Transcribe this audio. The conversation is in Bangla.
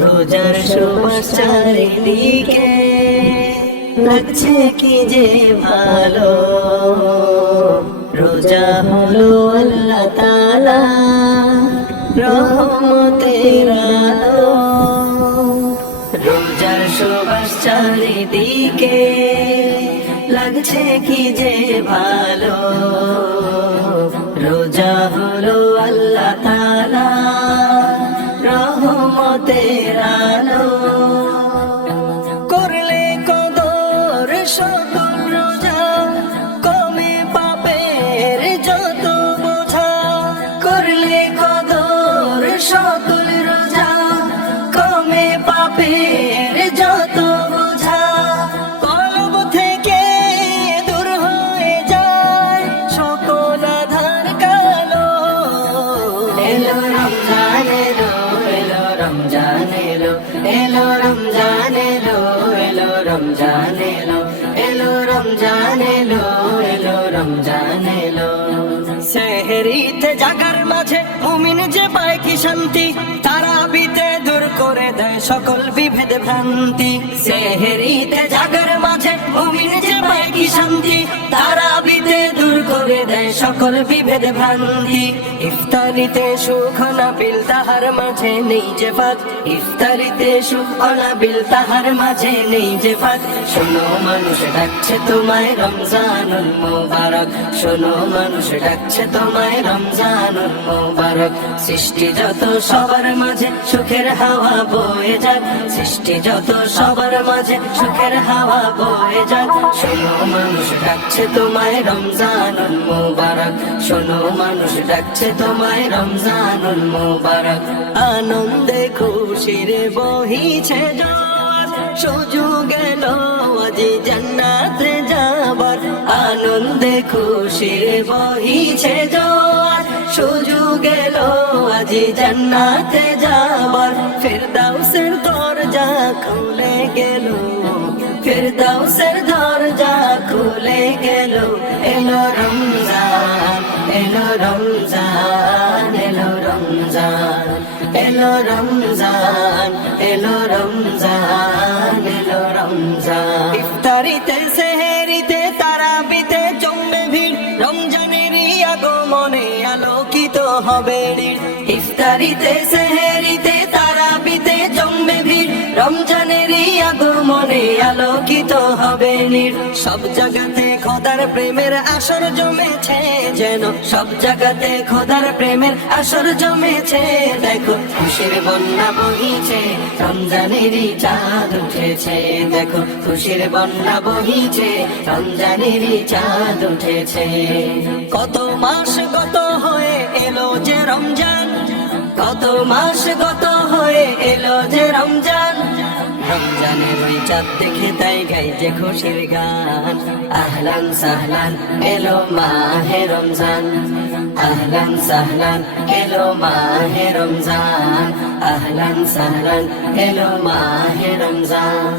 রোজার সুবাস চারিদিকে লাগছে কি যে ভালো। রোজা হলো আল্লাহ তাআলা রহমতের আলো। রোজার সুবাস চারিদিকে লাগছে কি যে ভালো। রোজা হলো আল্লাহ তাআলা রহমতের আলো। করলে কদর সকল রোজা কমে পাপের যত বোঝা। করলে কদর সকল রোজা কমে পাপের যত বোঝা। কলব থেকে দূর হয়ে যায় সকল আধার কালো। এলো রমজান এলো, এলো রমজান এলো, এলো রমজান এলো, এলো রমজান এলো, এলো রমজান এলো, এলো রমজান এলো। সেহরিতে জাগার মাঝে মুমিন যে পায় কি শান্তি, তারাবিতে দূর করে দেয় সকল বিভেদ ভ্রান্তি। সেহরিতে জাগার মাঝে মুমিন যে পায় কি শান্তি, তারাবিতে দূর করে দেয় সকল বিভেদ ভ্রান্তি। ইফতারিতে সুখ নাবিল তাহার মাঝে নেই যে ফাঁক, ইফতারিতে সুখ নাবিল তাহার মাঝে নেই যে ফাঁক। শোনো মানুষ ডাকছে তোমায় রমজানুল মুবারক, শোনো মানুষ ডাকছে তোমায় রমজানুল মুবারক। সৃষ্টি যত সবার মাঝে সুখের হাওয়া বয়ে যাক, সৃষ্টি যত সবার মাঝে সুখের হাওয়া বয়ে যাক। শোনো মানুষ ডাকছে তোমায় রমজানুল মুবারক, শোনো মানুষ ডাকছে তোমায় রমজানুল মুবারক। আনন্দে খুশির বহিছে জোয়ার, সুযোগ এলো আজ জান্নাতে যাবার। আনন্দে খুশির বহিছে জোয়ার, সুযোগ এলো আজ জান্নাতে যাবার। ফেরদাউসের দরজা খুলে গেল, ফেরদাউসের দরজা খুলে গেল। এলো রমজান, এলো রমজান, এলো রমজান, এলো রমজান, এলো রমজান, এলো রমজান। ইফতারিতে সেহরিতে তারাবিতে জমবে ভিড়, রমজানেরই আগমনে আলোকিত হবে নীড়। ইফতারিতে সেহরিতে তারাবিতে জমবে ভিড়, রমজানেরই আগমনে আলোকিত হবে নীড়। সব জায়গাতে খোদার প্রেমের আসর জমেছে যেন, সব জায়গাতে খোদার প্রেমের আসর জমেছে। দেখো খুশির বন্যা বহিছে, রমজানেরই চাঁদ উঠেছে। দেখো খুশির বন্যা বহিছে, রমজানেরই চাঁদ উঠেছে। কত মাস গত হয়ে এলো যে রমজান, কত মাস গত হয়ে এলো যে রমজান। রমজানের ওই চাঁদ দেখে তাই গাই যে খুশির গান। আহলান সাহলান এলো মাহে রমজান, আহলান সাহলান এলো মাহে রমজান, আহলান সাহলান এলো মাহে রমজান।